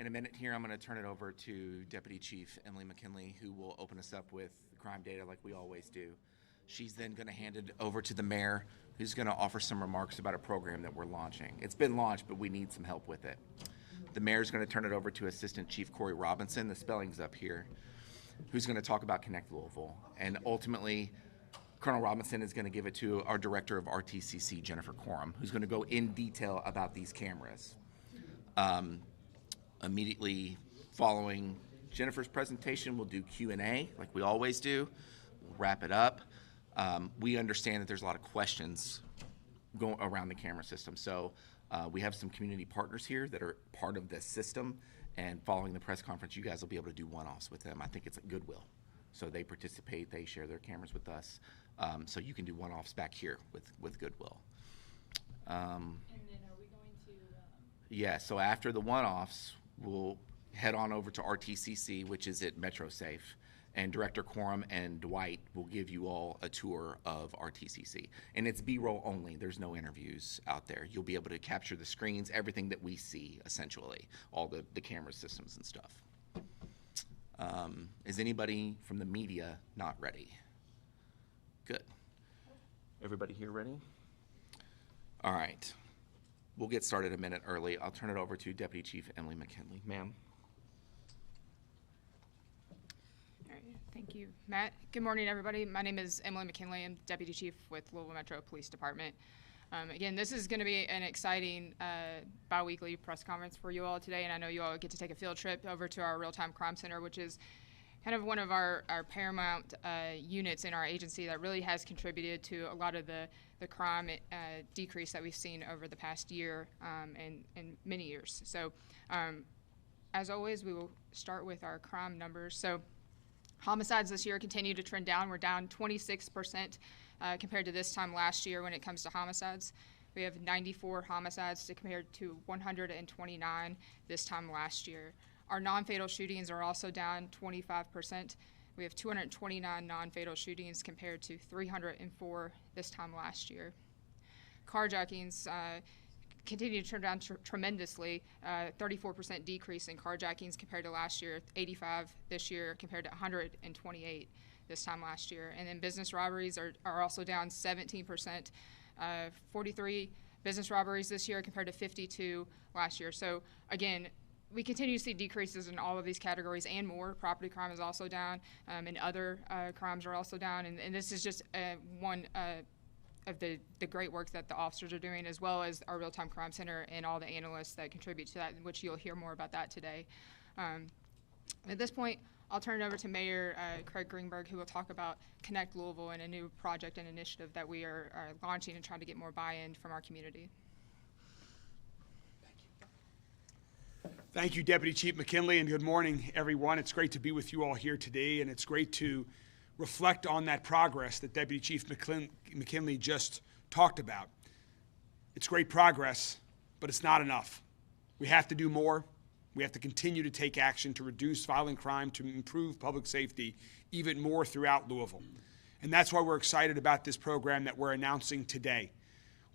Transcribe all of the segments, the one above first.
In a minute here, I'm going to turn it over to Deputy Chief Emily McKinley, who will open us up with crime data like we always do. She's then going to hand it over to the mayor, who's going to offer some remarks about a program that we're launching. It's been launched, but we need some help with it. The mayor's going to turn it over to Assistant Chief Corey Robinson, the spelling's up here, who's going to talk about Connect Louisville. And ultimately, Colonel Robinson is going to give it to our Director of RTCC, Jennifer Coram, who's going to go in detail about these cameras. Immediately following Jennifer's presentation, we'll do Q&A like we always do. We'll wrap it up. We understand that there's a lot of questions going around the camera system. So we have some community partners here that are part of this system. And following the press conference, you guys will be able to do one-offs with them. I think it's at Goodwill. So they participate, they share their cameras with us. So you can do one-offs back here with Goodwill. And then are we going to... Yeah, so after the one-offs, we'll head on over to RTCC, which is at MetroSafe, and Director Coram and Dwight will give you all a tour of RTCC. And it's B-roll only. There's no interviews out there. You'll be able to capture the screens, everything that we see, essentially, all the camera systems and stuff. Is anybody from the media not ready? Good. Everybody here ready? All right. We'll get started a minute early. I'll turn it over to Deputy Chief Emily McKinley. Ma'am. All right, thank you, Matt. Good morning, everybody. My name is Emily McKinley. I'm Deputy Chief with Louisville Metro Police Department. Again, this is going to be an exciting bi-weekly press conference for you all today, and I know you all get to take a field trip over to our real-time crime center, which is kind of one of our paramount units in our agency that really has contributed to a lot of the crime decrease that we've seen over the past year and many years. So as always, we will start with our crime numbers. So homicides this year continue to trend down. We're down 26% compared to this time last year when it comes to homicides. We have 94 homicides compared to 129 this time last year. Our non-fatal shootings are also down 25%. We have 229 non-fatal shootings compared to 304 this time last year. Carjackings continue to turn down tremendously, 34% decrease in carjackings compared to last year, 85 this year compared to 128 this time last year. And then business robberies are also down 17%, 43 business robberies this year compared to 52 last year. So again, we continue to see decreases in all of these categories and more. Property crime is also down, and other crimes are also down. And this is just one of the great work that the officers are doing, as well as our real-time crime center and all the analysts that contribute to that, which you'll hear more about that today. At this point, I'll turn it over to Mayor Craig Greenberg, who will talk about Connect Louisville and a new project and initiative that we are launching and trying to get more buy-in from our community. Thank you, Deputy Chief McKinley, and good morning, everyone. It's great to be with you all here today, and it's great to reflect on that progress that Deputy Chief McKinley just talked about. It's great progress, but it's not enough. We have to do more. We have to continue to take action to reduce violent crime, to improve public safety even more throughout Louisville. And that's why we're excited about this program that we're announcing today.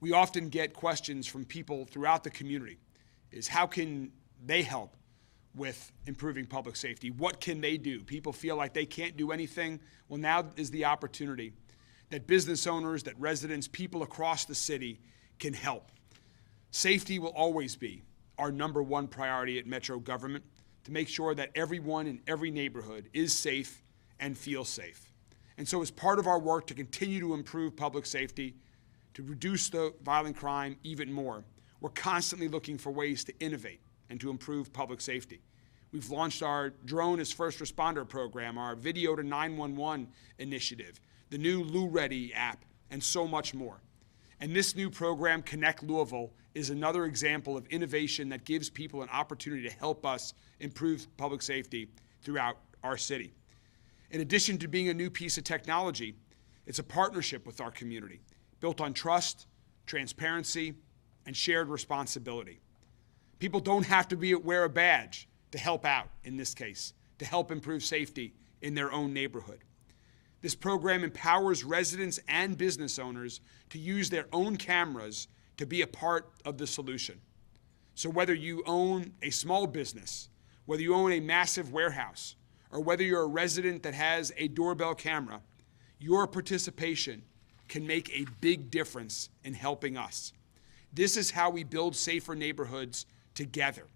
We often get questions from people throughout the community, is how can they help with improving public safety? What can they do? People feel like they can't do anything. Well, now is the opportunity that business owners, that residents, people across the city can help. Safety will always be our #1 priority at Metro government, to make sure that everyone in every neighborhood is safe and feels safe. And so as part of our work to continue to improve public safety, to reduce the violent crime even more, we're constantly looking for ways to innovate and to improve public safety. We've launched our Drone as First Responder program, our Video to 911 initiative, the new Lou Ready app, and so much more. And this new program, Connect Louisville, is another example of innovation that gives people an opportunity to help us improve public safety throughout our city. In addition to being a new piece of technology, it's a partnership with our community, built on trust, transparency, and shared responsibility. People don't have to wear a badge to help out, in this case, to help improve safety in their own neighborhood. This program empowers residents and business owners to use their own cameras to be a part of the solution. So whether you own a small business, whether you own a massive warehouse, or whether you're a resident that has a doorbell camera, your participation can make a big difference in helping us. This is how we build safer neighborhoods together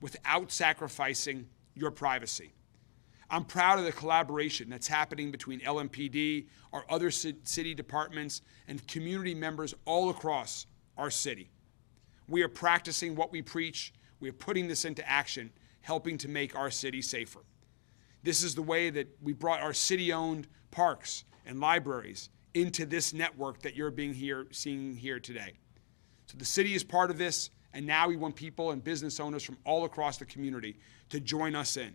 without sacrificing your privacy. I'm proud of the collaboration that's happening between LMPD, our other city departments, and community members all across our city. We are practicing what we preach. We are putting this into action, helping to make our city safer. This is the way that we brought our city-owned parks and libraries into this network that you're seeing here today. So the city is part of this, and now we want people and business owners from all across the community to join us in.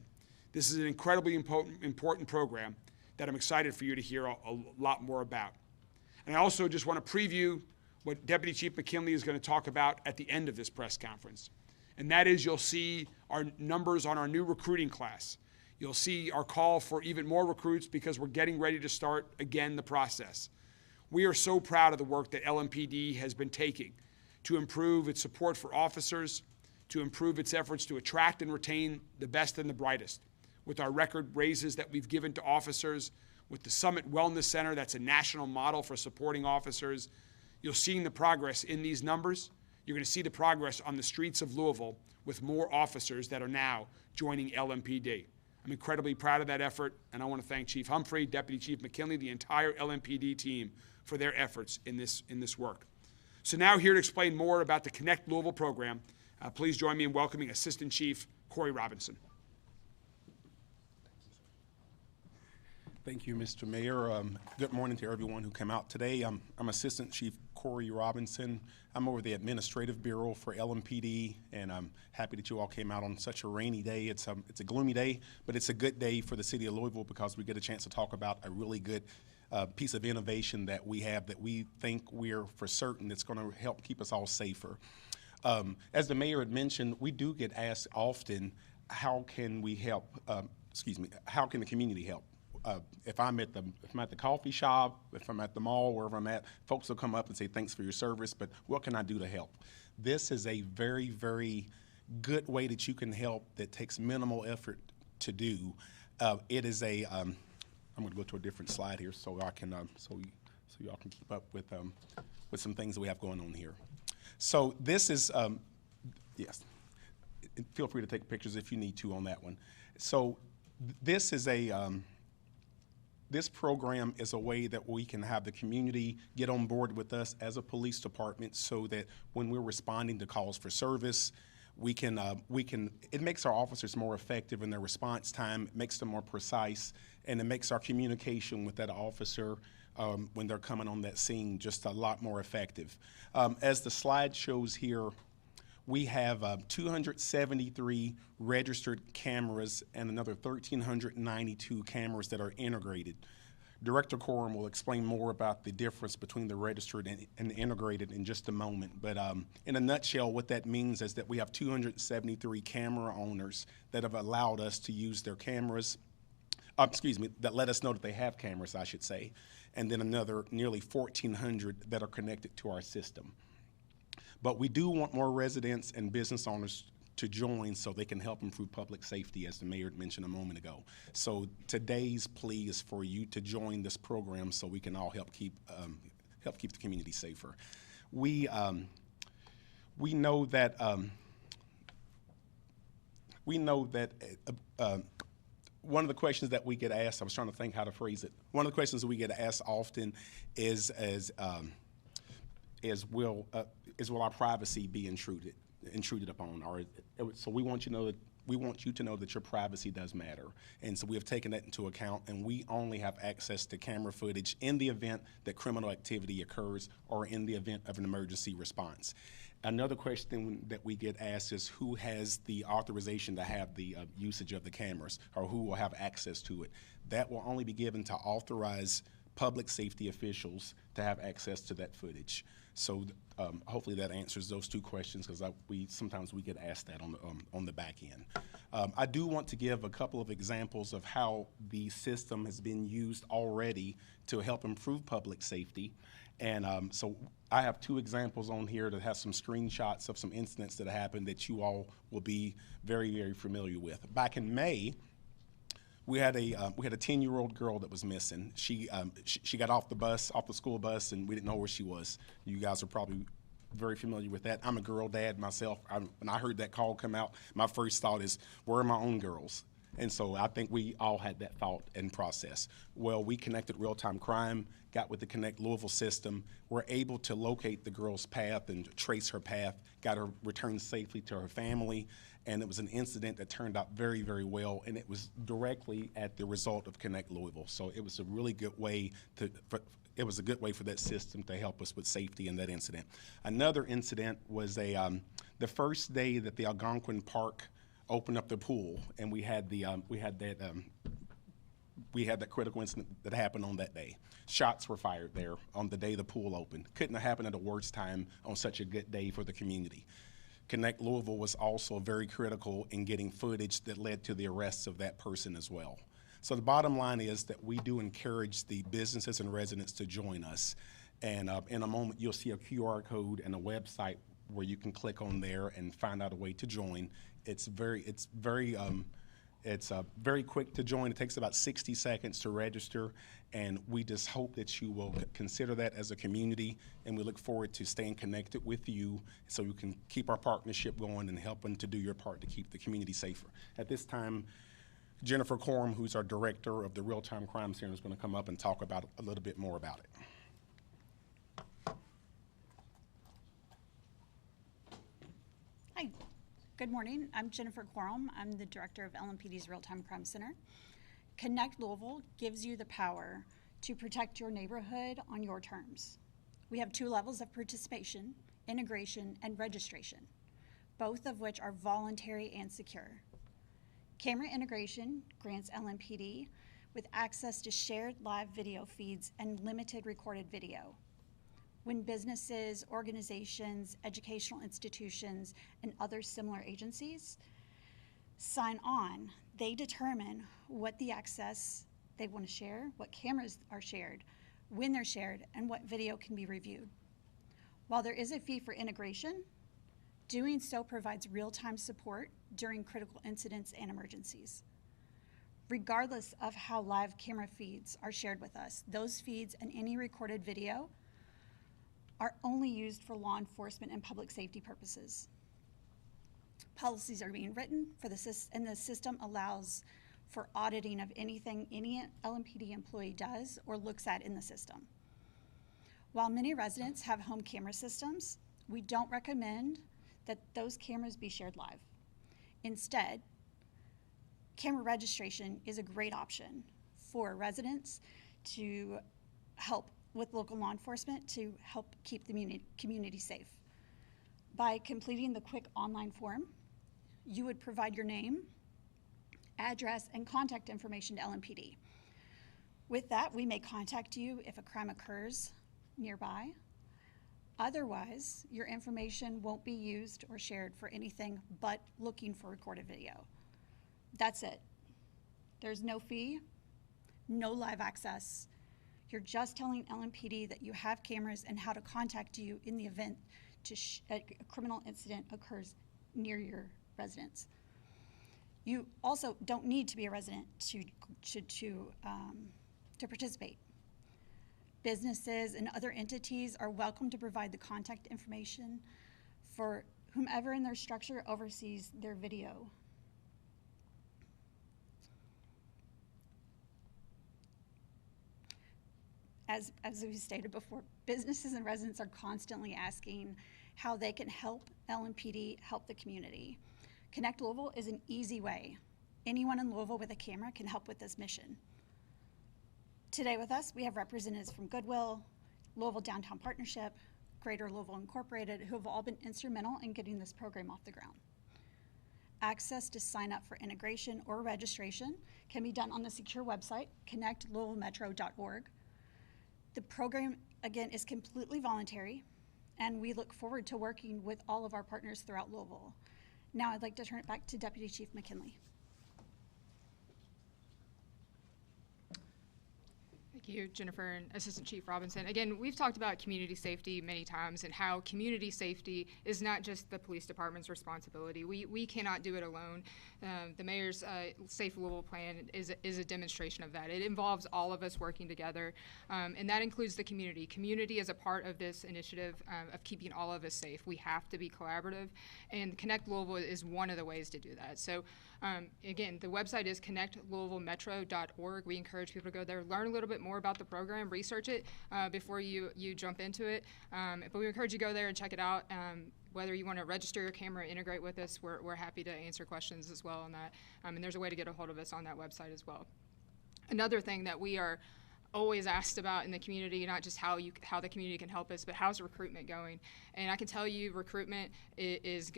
This is an incredibly important program that I'm excited for you to hear a lot more about. And I also just want to preview what Deputy Chief McKinley is going to talk about at the end of this press conference. And that is, you'll see our numbers on our new recruiting class. You'll see our call for even more recruits because we're getting ready to start again the process. We are so proud of the work that LMPD has been taking to improve its support for officers, to improve its efforts to attract and retain the best and the brightest, with our record raises that we've given to officers, with the Summit Wellness Center that's a national model for supporting officers. You'll see the progress in these numbers. You're going to see the progress on the streets of Louisville with more officers that are now joining LMPD. I'm incredibly proud of that effort, and I want to thank Chief Humphrey, Deputy Chief McKinley, the entire LMPD team for their efforts in this work. So now here to explain more about the Connect Louisville program, please join me in welcoming Assistant Chief Corey Robinson. Thank you, Mr. Mayor. Good morning to everyone who came out today. I'm Assistant Chief Corey Robinson. I'm over the Administrative Bureau for LMPD, and I'm happy that you all came out on such a rainy day. It's a gloomy day, but it's a good day for the city of Louisville because we get a chance to talk about a really good piece of innovation that we have that we think we're for certain that's going to help keep us all safer. As the mayor had mentioned, we do get asked often, how can we help, how can the community help? If I'm at the coffee shop, if I'm at the mall, wherever I'm at, folks will come up and say, thanks for your service, but what can I do to help? This is a very, very good way that you can help that takes minimal effort to do. It is a, I'm going to go to a different slide here so I can, so y'all can keep up with some things that we have going on here. So this is, yes, feel free to take pictures if you need to on that one. So this is a, this program is a way that we can have the community get on board with us as a police department so that when we're responding to calls for service, it makes our officers more effective in their response time, it makes them more precise, and it makes our communication with that officer when they're coming on that scene just a lot more effective. As the slide shows here, we have 273 registered cameras and another 1,392 cameras that are integrated. Director Coram will explain more about the difference between the registered and integrated in just a moment. But in a nutshell, what that means is that we have 273 camera owners that have allowed us to use their cameras, that let us know that they have cameras, I should say, and then another nearly 1,400 that are connected to our system. But we do want more residents and business owners to join so they can help improve public safety, as the mayor mentioned a moment ago. So today's plea is for you to join this program so we can all help keep the community safer. We know that one of the questions that we get asked, I was trying to think how to phrase it. One of the questions that we get asked often is will our privacy be intruded upon? So we want you to know that your privacy does matter. And so we have taken that into account, and we only have access to camera footage in the event that criminal activity occurs or in the event of an emergency response. Another question that we get asked is who has the authorization to have the usage of the cameras, or who will have access to it. That will only be given to authorized public safety officials to have access to that footage. So hopefully that answers those two questions, because sometimes we get asked that on the back end. I do want to give a couple of examples of how the system has been used already to help improve public safety. And so I have two examples on here that have some screenshots of some incidents that happened that you all will be very, very familiar with. Back in May, we had a 10-year-old girl that was missing. She got off the school bus, and we didn't know where she was. You guys are probably very familiar with that. I'm a girl dad myself. When I heard that call come out, my first thought is, where are my own girls? And so I think we all had that thought and process. Well, we connected real-time crime, got with the Connect Louisville system, were able to locate the girl's path and trace her path, got her returned safely to her family, and it was an incident that turned out very, very well, and it was directly at the result of Connect Louisville. So it was a really good way for that system to help us with safety in that incident. Another incident was the first day that the Algonquin Park opened up the pool, and we had that critical incident that happened on that day. Shots were fired there on the day the pool opened. Couldn't have happened at a worse time on such a good day for the community. Connect Louisville was also very critical in getting footage that led to the arrests of that person as well. So the bottom line is that we do encourage the businesses and residents to join us. And in a moment, you'll see a QR code and a website where you can click on there and find out a way to join. It's very quick to join. It takes about 60 seconds to register, and we just hope that you will consider that as a community, and we look forward to staying connected with you so we can keep our partnership going and helping to do your part to keep the community safer. At this time, Jennifer Corum, who's our director of the Real-Time Crime Center, is going to come up and talk about a little bit more about it. Hi, good morning. I'm Jennifer Corum. I'm the director of LMPD's Real-Time Crime Center. Connect Louisville gives you the power to protect your neighborhood on your terms. We have 2 levels of participation, integration, and registration, both of which are voluntary and secure. Camera integration grants LMPD with access to shared live video feeds and limited recorded video. When businesses, organizations, educational institutions, and other similar agencies sign on, they determine what the access they want to share, what cameras are shared, when they're shared, and what video can be reviewed. While there is a fee for integration, doing so provides real-time support during critical incidents and emergencies. Regardless of how live camera feeds are shared with us, those feeds and any recorded video are only used for law enforcement and public safety purposes. Policies are being written and the system allows for auditing of anything any LMPD employee does or looks at in the system. While many residents have home camera systems, we don't recommend that those cameras be shared live. Instead, camera registration is a great option for residents to help with local law enforcement to help keep the community safe. By completing the quick online form, you would provide your name, address, and contact information to LMPD. With that, we may contact you if a crime occurs nearby. Otherwise, your information won't be used or shared for anything but looking for recorded video. That's it. There's no fee, no live access. You're just telling LMPD that you have cameras and how to contact you in the event a criminal incident occurs near your residence. You also don't need to be a resident to participate. Businesses and other entities are welcome to provide the contact information for whomever in their structure oversees their video. As we stated before, businesses and residents are constantly asking how they can help LMPD help the community. Connect Louisville is an easy way. Anyone in Louisville with a camera can help with this mission. Today with us, we have representatives from Goodwill, Louisville Downtown Partnership, Greater Louisville Incorporated, who have all been instrumental in getting this program off the ground. Access to sign up for integration or registration can be done on the secure website, connectlouisvillemetro.org. The program, again, is completely voluntary, and we look forward to working with all of our partners throughout Louisville. Now I'd like to turn it back to Deputy Chief McKinley. Thank you, Jennifer and Assistant Chief Robinson. Again, we've talked about community safety many times and how community safety is not just the police department's responsibility. We cannot do it alone. The mayor's Safe Louisville plan is a demonstration of that. It involves all of us working together, and that includes the community. Community is a part of this initiative of keeping all of us safe. We have to be collaborative, and Connect Louisville is one of the ways to do that. So again, the website is connectlouisvillemetro.org. We encourage people to go there, learn a little bit more about the program, research it before you jump into it. But we encourage you to go there and check it out. Whether you want to register your camera, integrate with us, we're happy to answer questions as well on that. And there's a way to get a hold of us on that website as well. Another thing that we are always asked about in the community, not just how the community can help us, but how's recruitment going? And I can tell you recruitment is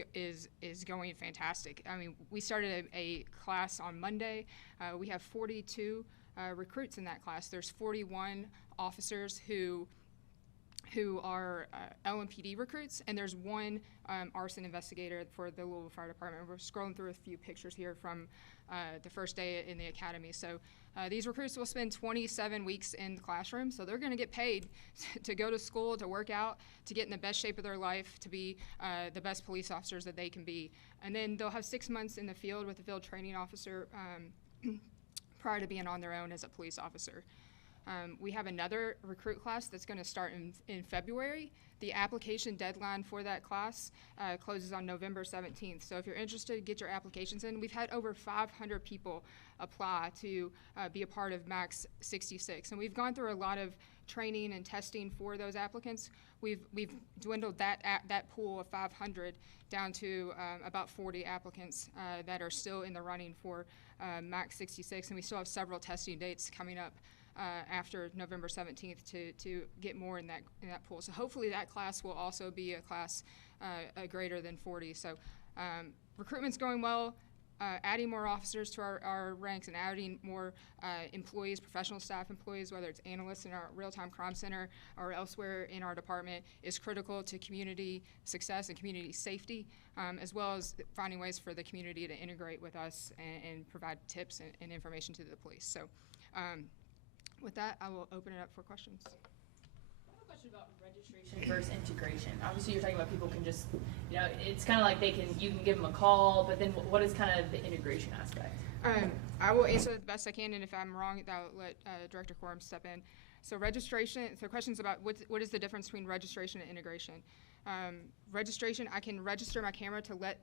going fantastic. I mean, we started a class on Monday. We have 42 recruits in that class. There's 41 officers who are LMPD recruits, and there's one arson investigator for the Louisville Fire Department. We're scrolling through a few pictures here from the first day in the academy. So these recruits will spend 27 weeks in the classroom, so they're going to get paid to go to school, to work out, to get in the best shape of their life, to be the best police officers that they can be. And then they'll have 6 months in the field with a field training officer prior to being on their own as a police officer. We have another recruit class that's going to start in February. The application deadline for that class closes on November 17th. So if you're interested, get your applications in. We've had over 500 people apply to be a part of Max 66. And we've gone through a lot of training and testing for those applicants. We've dwindled that pool of 500 down to about 40 applicants that are still in the running for Max 66. And we still have several testing dates coming up after November 17th to get more in that pool. So hopefully that class will also be a class greater than 40. So recruitment's going well. Adding more officers to our ranks and adding more employees, professional staff employees, whether it's analysts in our real-time crime center or elsewhere in our department, is critical to community success and community safety, as well as finding ways for the community to integrate with us and provide tips and information to the police. So with that, I will open it up for questions. I have a question about registration versus integration. Obviously, you're talking about people can just, it's kind of like you can give them a call, but then what is kind of the integration aspect? I will answer the best I can, and if I'm wrong, I'll let Director Quorum step in. So registration, so questions about what is the difference between registration and integration. Registration, I can register my camera to let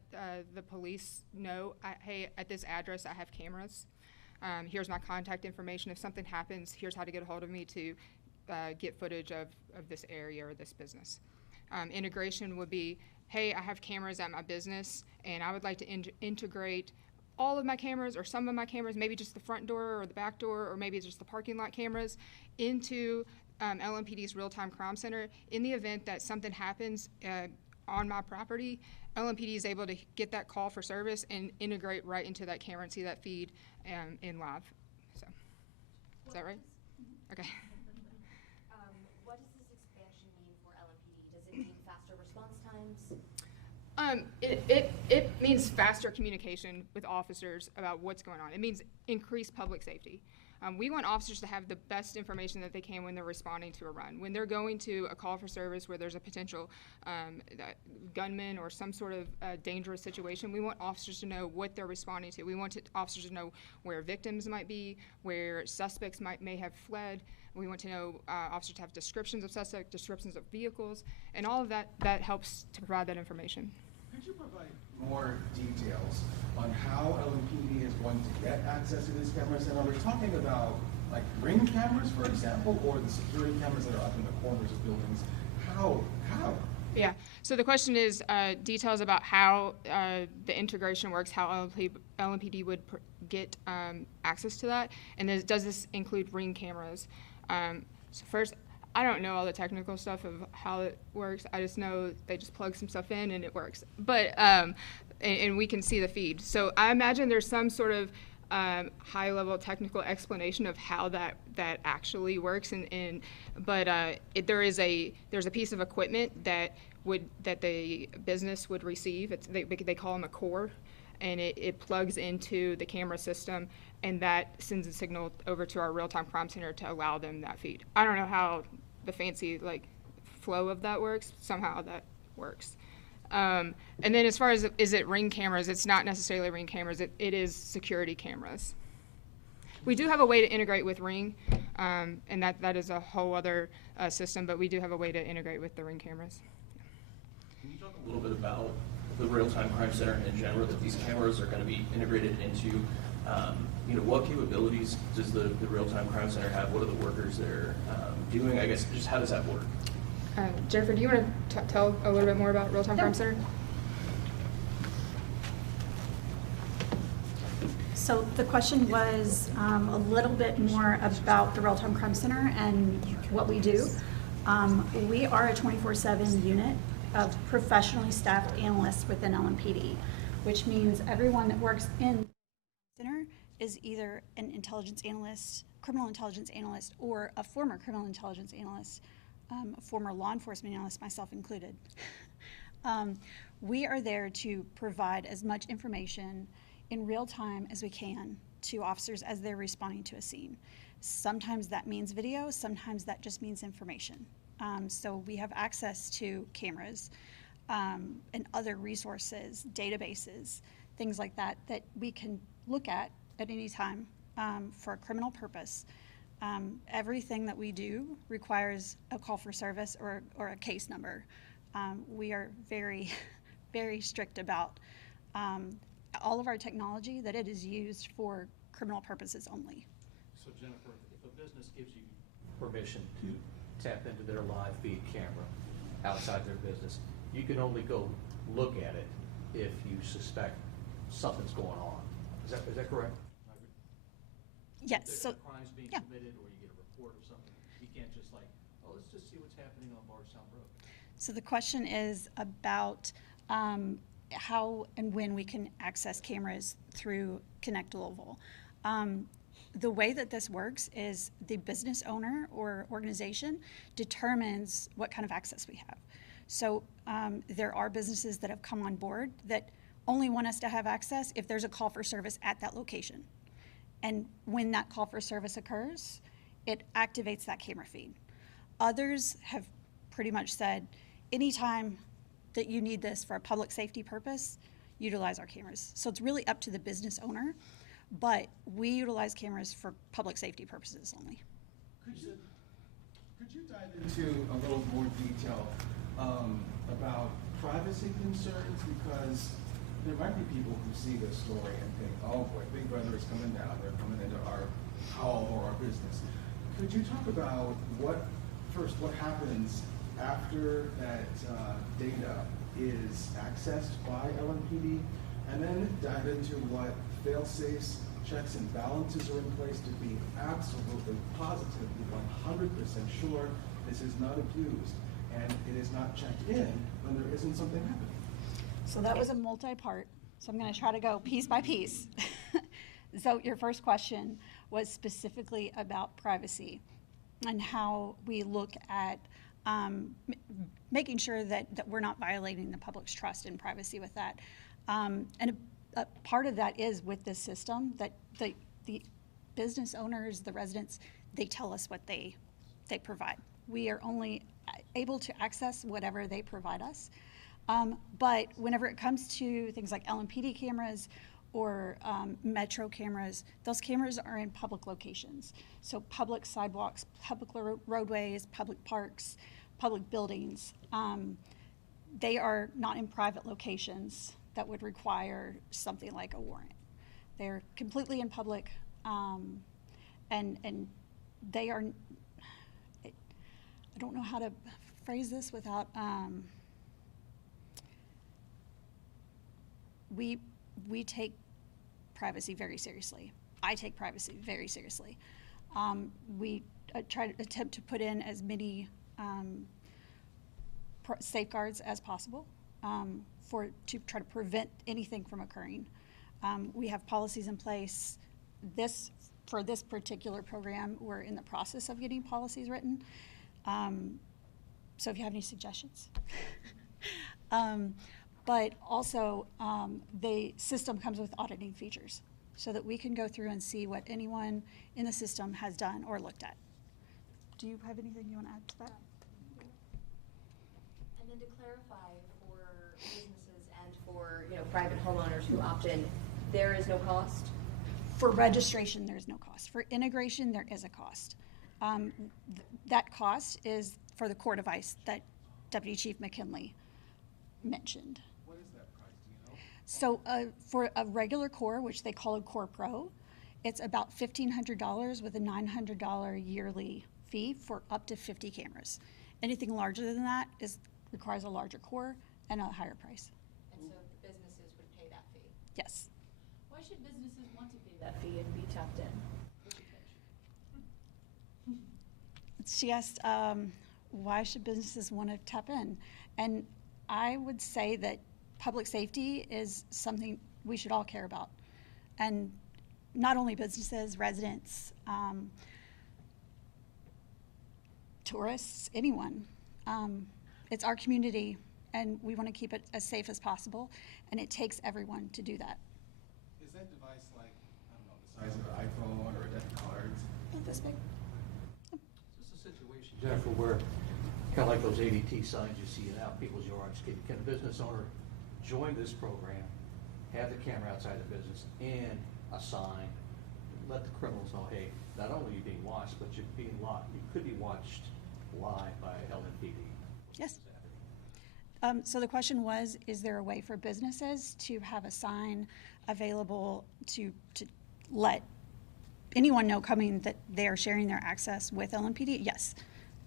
the police know, hey, at this address I have cameras. Here's my contact information. If something happens, here's how to get a hold of me to get footage of this area or this business. Integration would be, hey, I have cameras at my business, and I would like to integrate all of my cameras or some of my cameras, maybe just the front door or the back door, or maybe just the parking lot cameras, into LMPD's real-time crime center. In the event that something happens on my property, LMPD is able to get that call for service and integrate right into that camera and see that feed in live. So, is that right? Okay. What does this expansion mean for LMPD? Does it mean faster response times? It means faster communication with officers about what's going on. It means increased public safety. We want officers to have the best information that they can when they're responding to a run. When they're going to a call for service where there's a potential gunman or some sort of dangerous situation, we want officers to know what they're responding to. We want officers to know where victims might be, where suspects may have fled. We want to know officers to have descriptions of suspects, descriptions of vehicles, and all of that helps to provide that information. Could you provide more details on how LMPD is going to get access to these cameras? And are we talking about like ring cameras, for example, or the security cameras that are up in the corners of buildings? How? Yeah, so the question is details about how the integration works, how LMPD would get access to that, and does this include ring cameras? So first, I don't know all the technical stuff of how it works. I just know they just plug some stuff in and it works. But and we can see the feed. So I imagine there's some sort of high-level technical explanation of how that actually works. There's a piece of equipment that the business would receive. They call them a core. and it plugs into the camera system, and that sends a signal over to our real-time crime center to allow them that feed. I don't know how the fancy flow of that works. Somehow that works. And then as far as is it Ring cameras, it's not necessarily Ring cameras. It is security cameras. We do have a way to integrate with Ring, and that is a whole other system, but we do have a way to integrate with the Ring cameras. Can you talk a little bit about the real-time crime center in general, that these cameras are going to be integrated into? What capabilities does the real-time crime center have? What are the workers there doing? I guess just how does that work? Jennifer, do you want to tell a little bit more about real-time crime center? So the question was a little bit more about the Real-Time Crime Center and what we do. We are a 24/7 unit of professionally staffed analysts within LMPD, which means everyone that works in the center is either an intelligence analyst, criminal intelligence analyst, or a former criminal intelligence analyst, a former law enforcement analyst, myself included. We are there to provide as much information in real time as we can to officers as they're responding to a scene. Sometimes that means video, sometimes that just means information. So we have access to cameras and other resources, databases, things like that, that we can look at any time for a criminal purpose. Everything that we do requires a call for service or a case number. We are very, very strict about all of our technology, that it is used for criminal purposes only. So Jennifer, if a business gives you permission to tap into their live feed camera outside their business, you can only go look at it if you suspect something's going on. Is that correct? Yes. If So a crime's being committed or you get a report of something, you can't just let's just see what's happening on Bardstown Road. So the question is about how and when we can access cameras through Connect Louisville. The way that this works is the business owner or organization determines what kind of access we have. So there are businesses that have come on board that only want us to have access if there's a call for service at that location. And when that call for service occurs, it activates that camera feed. Others have pretty much said, anytime that you need this for a public safety purpose, utilize our cameras. So it's really up to the business owner, but we utilize cameras for public safety purposes only. Could you dive into a little more detail about privacy concerns? Because there might be people who see this story and think, oh boy, Big Brother is coming down, they're coming into our home or our business. Could you talk about what happens after that data is accessed by LMPD, and then dive into what fail-safes, checks and balances are in place to be absolutely, positively, 100% sure this is not abused and it is not checked in when there isn't something happening? So that was a multi-part, so I'm going to try to go piece by piece. So your first question was specifically about privacy and how we look at making sure that we're not violating the public's trust and privacy with that. And a part of that is with this system that the business owners, the residents, they tell us what they provide. We are only able to access whatever they provide us. But whenever it comes to things like LMPD cameras or metro cameras, those cameras are in public locations. So public sidewalks, public roadways, public parks, public buildings. They are not in private locations that would require something like a warrant. They're completely in public, and they are, I don't know how to phrase this without, we take privacy very seriously. I take privacy very seriously. We try to attempt to put in as many safeguards as possible to try to prevent anything from occurring. We have policies in place. For this particular program, we're in the process of getting policies written. So if you have any suggestions. but also the system comes with auditing features so that we can go through and see what anyone in the system has done or looked at. Do you have anything you want to add to that? And then to clarify for businesses and for, private homeowners who opt in, there is no cost? For registration, there's no cost. For integration, there is a cost. That cost is for the core device that Deputy Chief McKinley mentioned. What is that price, do you know? So for a regular core, which they call a Core Pro, it's about $1,500 with a $900 yearly fee for up to 50 cameras. Anything larger than that requires a larger core and a higher price. And so the businesses would pay that fee? Yes. Why should businesses want to pay that fee and be tapped in? She asked, why should businesses want to tap in? And I would say that public safety is something we should all care about. And not only businesses, residents, tourists, anyone. It's our community, and we want to keep it as safe as possible, and it takes everyone to do that. Is that device like, I don't know, the size of an iPhone or a deck of cards? Not this big. Is this a situation, Jennifer, where kind of like those ADT signs you see out in people's yards, can a business owner join this program, have the camera outside the business, and a sign, let the criminals know, hey, not only are you being watched, but you're being you could be watched live by LMPD? Yes. So the question was, is there a way for businesses to have a sign available to let anyone know coming that they are sharing their access with LMPD? Yes,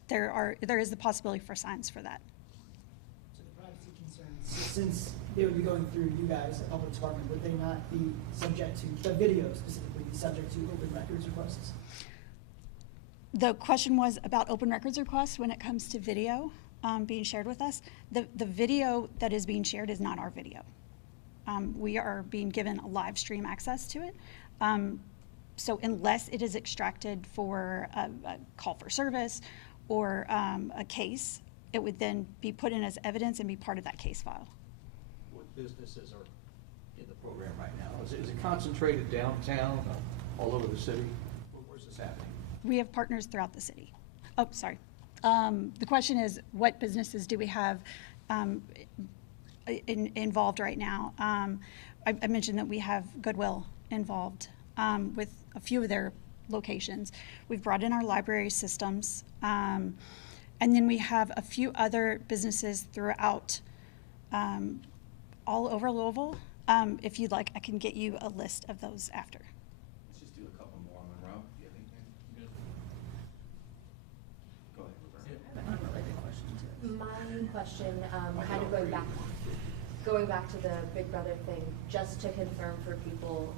there is the possibility for signs for that. So the privacy concerns, since they would be going through you guys, the public department, would they not be subject to, the video specifically, be subject to open records requests? The question was about open records requests when it comes to video being shared with us. The video that is being shared is not our video. We are being given a live stream access to it. So unless it is extracted for a call for service or a case, it would then be put in as evidence and be part of that case file. What businesses are in the program right now? Is it concentrated downtown, all over the city? Where's this happening? We have partners throughout the city. Oh, sorry. The question is, what businesses do we have involved right now? I mentioned that we have Goodwill involved with a few of their locations. We've brought in our library systems, and then we have a few other businesses throughout all over Louisville. If you'd like, I can get you a list of those after. Let's just do a couple more. Monroe, do you have anything? Go ahead, Roberta. I have an unrelated question too. My question, kind of going back to the Big Brother thing, just to confirm for people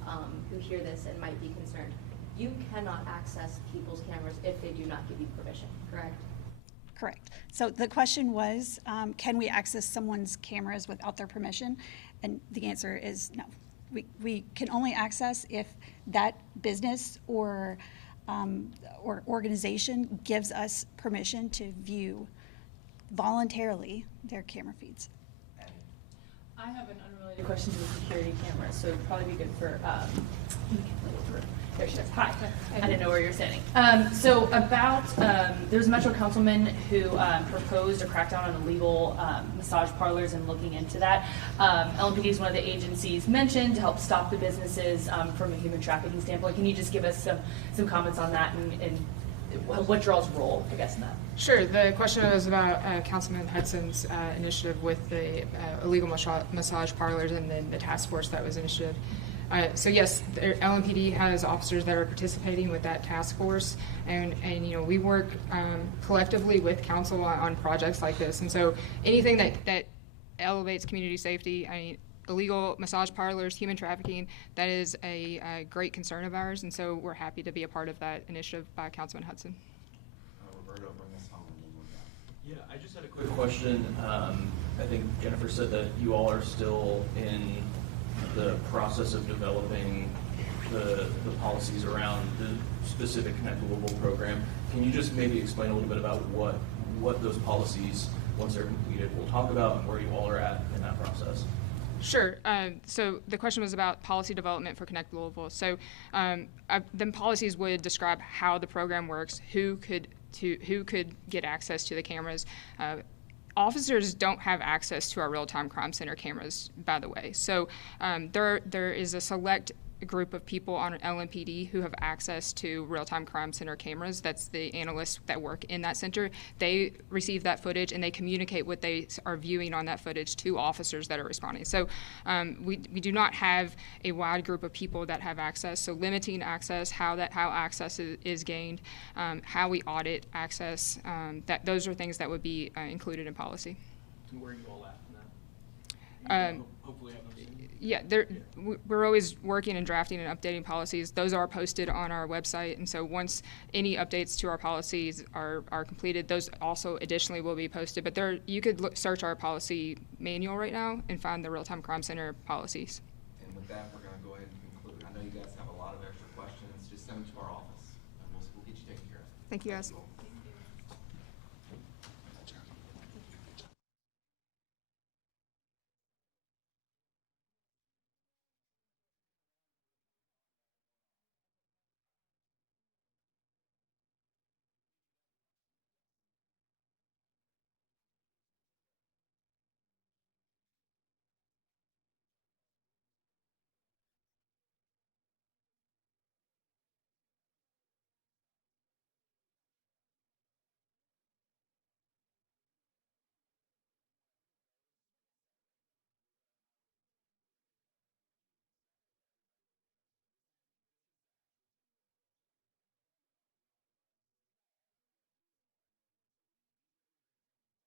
who hear this and might be concerned, you cannot access people's cameras if they do not give you permission, correct? Correct. So the question was, can we access someone's cameras without their permission? And the answer is no. We can only access if that business or organization gives us permission to view voluntarily their camera feeds. I have an unrelated question to the security camera, so it'd probably be good for, there she is, hi, I didn't know where you were standing. So about, there's a Metro councilman who proposed a crackdown on illegal massage parlors and looking into that. LMPD is one of the agencies mentioned to help stop the businesses from a human trafficking standpoint. Can you just give us some comments on that and what's your all's role, I guess, in that? Sure. The question was about Councilman Hudson's initiative with the illegal massage parlors and then the task force that was initiative. So yes, LMPD has officers that are participating with that task force, and we work collectively with council on projects like this. And so anything that elevates community safety, illegal massage parlors, human trafficking, that is a great concern of ours, and so we're happy to be a part of that initiative by Councilman Hudson. Roberto, bring us home and then we'll go. Yeah, I just had a quick question. I think Jennifer said that you all are still in the process of developing the policies around the specific Connect Louisville program. Can you just maybe explain a little bit about what those policies once they're completed, we'll talk about and where you all are at in that process. Sure. So the question was about policy development for Connect Louisville. So then policies would describe how the program works, who could get access to the cameras. Officers don't have access to our real-time crime center cameras, by the way. So there is a select group of people on LMPD who have access to real-time crime center cameras. That's the analysts that work in that center. They receive that footage and they communicate what they are viewing on that footage to officers that are responding. So we do not have a wide group of people that have access. So limiting access, how access is gained, how we audit access, those are things that would be included in policy. And where are you all at in that? Hopefully have those soon. Yeah, we're always working and drafting and updating policies. Those are posted on our website, and so once any updates to our policies are completed, those also additionally will be posted. But you could search our policy manual right now and find the Real-Time Crime Center policies. And with that, we're going to go ahead and conclude. I know you guys have a lot of extra questions. Just send them to our office, and we'll get you taken care of. Thank you, guys. all.